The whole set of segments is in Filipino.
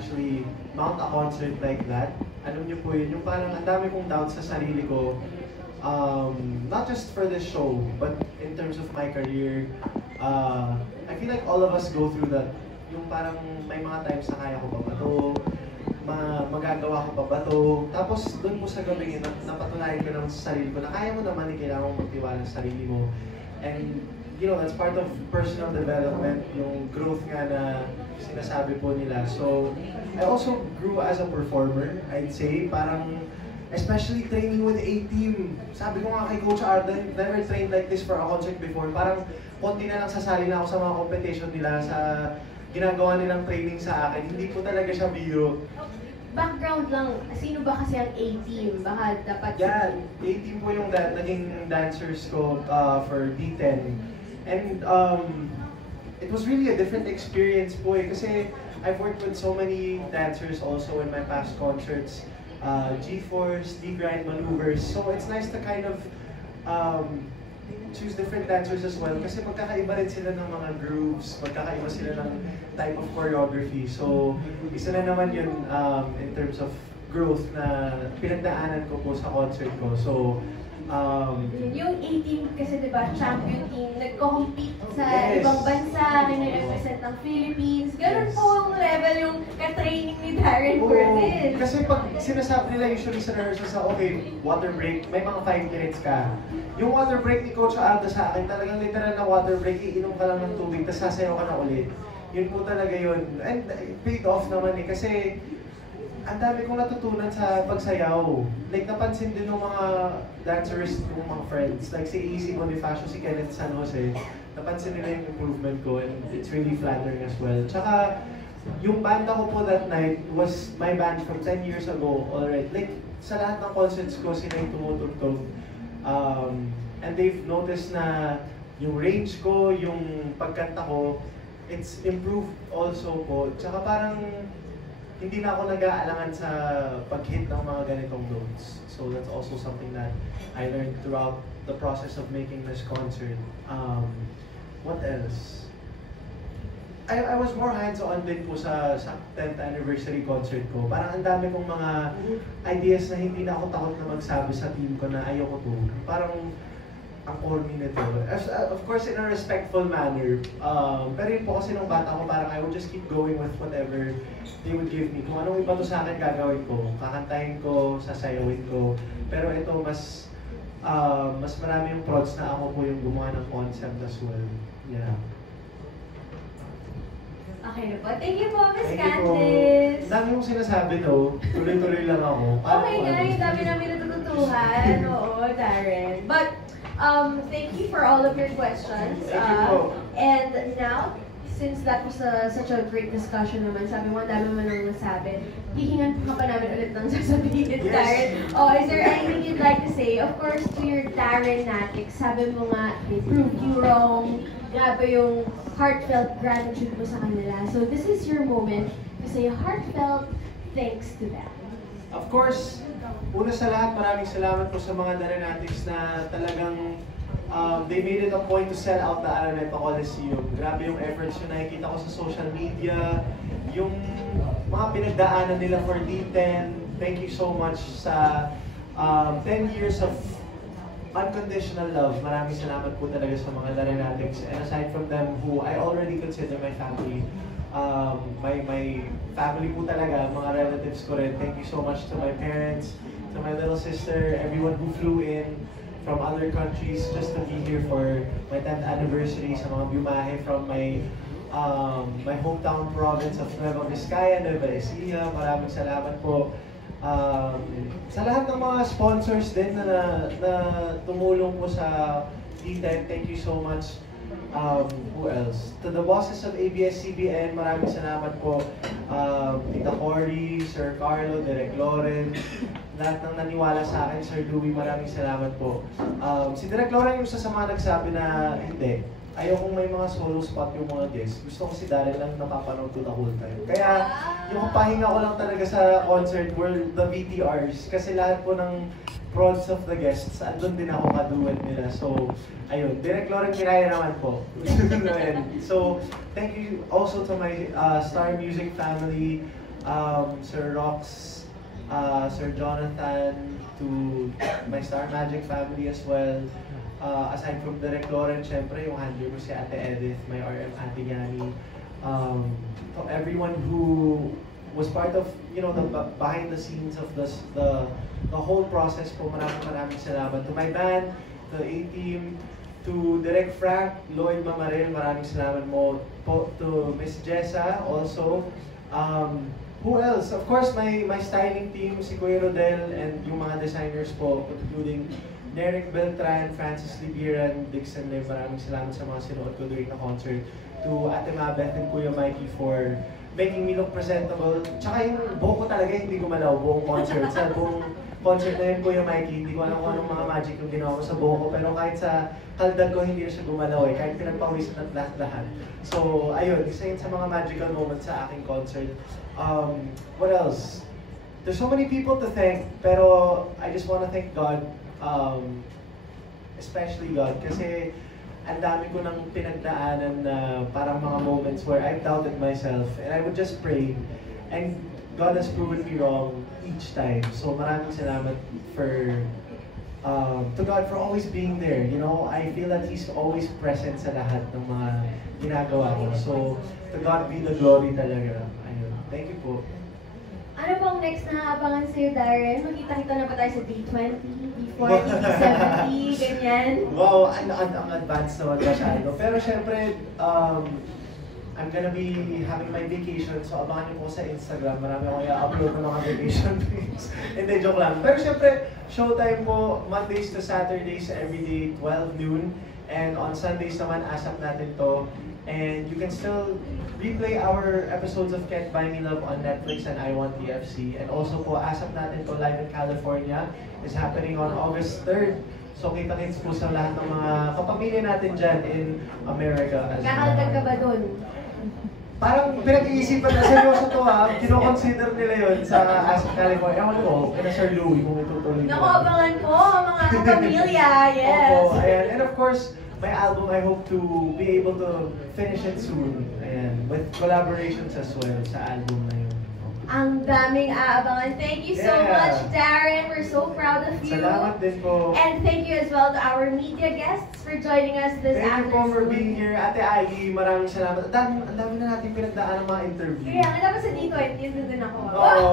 actually mount a concert like that. Alam niyo po yun, yung parang ang dami kong doubts sa sarili ko. Not just for this show, but in terms of my career. I feel like all of us go through that. Yung parang may mga times na kaya ko pa ba to, magagawa ko pa ba to. Tapos doon po sa gabi yun, napatunayan ko naman sa sarili ko na kaya mo naman, kailangan mong magtiwala sa sarili mo. And you know, that's part of personal development, yung growth nga na sinasabi po nila. So, I also grew as a performer, I'd say. Parang, especially training with A-Team. Sabi ko nga kay Coach Arden, never trained like this for a concert before. Parang, konti na lang sasali na ako sa mga competition nila, sa ginagawa nilang training sa akin. Hindi po talaga siya biro. Background lang, sino ba kasi ang A-Team? Baka dapat... Yan, A-Team po yung naging dancers ko for D10. And it was really a different experience po eh, kasi I've worked with so many dancers also in my past concerts, G-Force, D-Grind maneuvers, so it's nice to kind of choose different dancers as well kasi magkakaiba rin sila ng mga grooves, magkakaiba sila ng type of choreography, so isa na naman yun in terms of growth na pinagdaanan ko po sa concert ko. So yung A-Team kasi diba, champion team, nagko-compete sa ibang bansa, nire-represent ng Philippines. Ganun po yung level yung ka-training ni Darren Curtis. Kasi pag sinasabi nila usually sa rehearsals na, okay, water break, may mga 5 minutes ka. Yung water break ni Coach Aldo sa akin, talagang literal na water break, iinom ka lang ng tubig, tapos sasayaw ka na ulit. Yun po talaga yun. And paid off naman eh, kasi ang dami kong natutunan sa pagsayaw. Like, napansin din ng mga dancers, ng mga friends. Like, si Easy Bonifacio, si Kenneth San Jose. Napansin nila yung improvement ko and it's really flattering as well. Tsaka, yung banda ko po that night was my band from 10 years ago already. Like, sa lahat ng concerts ko, sila yung tumutugtog. And they've noticed na yung range ko, yung pagkanta ko, it's improved also po. Tsaka parang, hindi na ako nag-aalangan sa pag-hit ng mga ganitong notes. So that's also something that I learned throughout the process of making this concert. What else? I was more hands-on din po sa 10th anniversary concert ko. Parang ang dami kong mga ideas na hindi na ako takot na magsabi sa team ko na ayoko to. Parang ang corny nito. Of course, in a respectful manner. Pero yun po kasi nung bata ko, parang I would just keep going with whatever they would give me. Kung anong iba to sa akin, gagawin ko. Kakantahin ko, sasayawin ko. Pero ito, mas marami yung prods na ako po yung gumawa ng concept as well. Yeah. Okay na po. Thank you po, Miss Candice. Dami yung sinasabi to. Tuloy-tuloy lang ako. Okay guys, dami namin natututuhan. Oo, Darren. But, thank you for all of your questions. And now, since that was such a great discussion naman, sabi mo, dami mo nang nasabi, hihingan pa namin ulit ng sasabihin, Darren. Oh, is there anything you'd like to say? Of course, to your Darren Natics, sabi mo nga, they proved you wrong. Grabe yung heartfelt gratitude mo sa kanila. So this is your moment to say a heartfelt thanks to them. Of course, una sa lahat, maraming salamat po sa mga Darren Natics na talagang they made it a point to sell out the Araneta Coliseum. Grabe yung efforts yung nakikita ko sa social media, yung mga pinagdaanan nila for D10. Thank you so much sa 10 years of unconditional love. Maraming salamat po talaga sa mga Darren Natics. And aside from them, who I already consider my family, my family po talaga, mga relatives ko rin. Thank you so much to my parents, to my little sister, everyone who flew in from other countries just to be here for my 10th anniversary, sa mga bumahe from my hometown province of Nueva Vizcaya, Nueva Ecija. Maraming salamat po. Sa lahat ng mga sponsors din na tumulong po sa D10, thank you so much. Who else? To the bosses of ABS-CBN, maraming salamat po. Tita Cory, Sir Carlo, Direk Loren, lahat ng naniwala sa akin, Sir Louie, maraming salamat po. Si Direk Loren yung isa sa mga nagsabi na hindi. Ayokong may mga solo spot yung mga guests. Gusto ko si Darren lang napapanood to the whole time. Kaya yung pahinga ko lang talaga sa concert were the VTRs. Kasi lahat po ng prods of the guests, andun din ako kaduet nila. So, ayun. Direk Loren Miraya naman po. So, thank you also to my Star Music family. Sir Rox, Sir Jonathan, to my Star Magic family as well. Aside from Direct Lauren, syempre yung handler ko si Ate Edith, my RM Ate Yani. To everyone who was part of, you know, the behind the scenes of the whole process po, maraming salamat. To my band, the A-Team, to Direct Frank, Lloyd Mamarel, maraming salamat mo po. To Miss Jessa also. Who else? Of course, my styling team, si Kuya Rodel, and yung mga designers po, including Derek Beltran, Francis Libiran, Dixon Lim, maraming salamat sa mga sinuot ko during the concert. To Ate Mabeth and Kuya Mikey for making me look presentable. Tsaka yung buhok ko talaga hindi gumalaw buong concert. Sa buong concert na yun, Kuya Mikey, hindi ko alam kung anong mga magic yung ginawa ko sa buhok ko. Pero kahit sa kaldag ko, hindi na siya gumalaw eh. Kahit pinagpawisan at lahat-lahat. So, ayun, isa yun sa mga magical moments sa aking concert. What else? There's so many people to thank, pero I just want to thank God. Especially God, kasi ang dami ko nang pinagdaanan na parang mga moments where I've doubted myself, and I would just pray, and God has proven me wrong each time. So maraming salamat to God for always being there. You know, I feel that He's always present sa lahat ng mga ginagawa ko. So to God be the glory talaga. Ayun. Thank you po. Ano bang next na abangan sa'yo, Darren? Makita-kita na ba tayo sa D20, D40, D70, ganyan? Wow, ang advanced naman masyado. Pero syempre, I'm gonna be having my vacation, so abangan niyo po sa Instagram. Marami akong i-upload ng mga vacation pics. Hindi, joke lang. Pero syempre, showtime po, Mondays to Saturdays, everyday, 12 noon. And on Sundays naman, ASAP natin to. And you can still replay our episodes of Can't Buy Me Love on Netflix and I Want TFC. And also po, ASAP natin to live in California is happening on August 3rd. So kita-kits po sa lahat ng mga kapamilya natin dyan in America. Kakaldag ka ba dun? Parang pinag-iisipan na seryoso to ha. Kino-consider nila yun sa ASAP California. Ewan ko, kina Sir Louie kung itutuloy Naku, abangan ko, mga kapamilya, yes! Opo, ayan. And of course, my album, I hope to be able to finish it soon. Ayan, with collaborations as well sa album na yun. Ang daming aabangan. Thank you so much, Darren. We're so proud of you. Salamat din po. And thank you as well to our media guests for joining us this Thank you afternoon. po for being here. Ate Ivy, maraming salamat. Ang dami na natin pinagdaan ng mga interview. Kaya nga naman sa D20, yun din ako. Oo.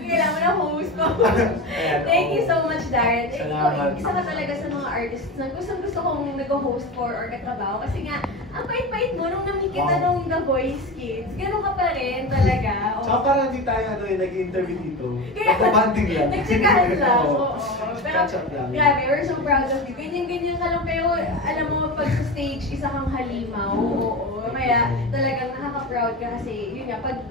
Kailangan na host ko. Thank you so much, Darren. Salamat. Isa ka talaga sa mga artists na gusto kong nag-host for or katrabaho. Kasi nga, ang pait-pait mo nung namit kita nung The Voice Kids. Ganun ka pa rin talaga. Tsaka parang hindi tayo nag-interview dito. Kaya, Nagpabanding lang. Nagtsikahan lang. Oo. Pero, Catch up lang. grabe, we're so proud of you. Ganyan-ganyan ka lang kayo. Alam mo, pag sa stage, isa kang halimaw. Oo. Kaya talagang nakaka-proud ka kasi, yun nga, pag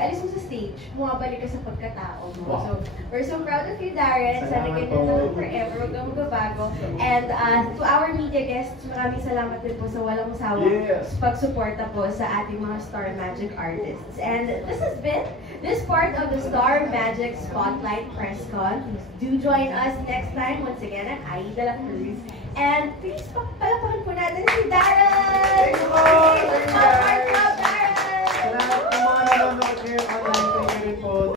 alis mo sa stage, bumabalik ka sa pagkatao mo. Wow. So, we're so proud of you, Darren. Sana Salamat ganyan po. lang forever. Huwag kang magbabago. And to our media guests, maraming salamat din po sa walang sawang pagsuporta po sa ating mga Star Magic artists. And this has been this part of the Star Magic Spotlight Press Con. Please do join us next time once again at IE de la Cruz. And please, palapakan po natin si Darren! Thank you po! Thank you, guys! Darren! Salamat po mga nanonood ngayon online. Thank you rin po.